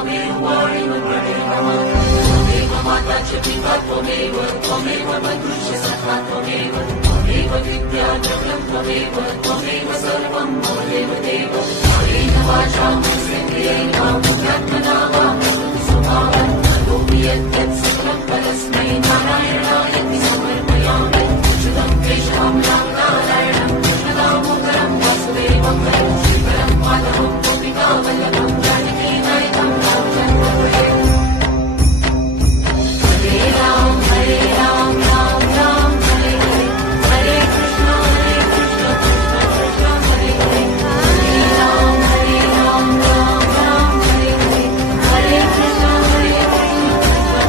त्वमेव वाणी प्रणेन माता त्वमेव माता च पिता त्वमेव त्वमेव बन्धुश्च सखा त्वमेव त्वमेव विद्या जगत् त्वमेव त्वमेव सर्वं त्वमेव देव कायेन वाचा मनसेन्द्रियैर्वा बुद्ध्यात्मना वा स्वभावात् करोमि यत्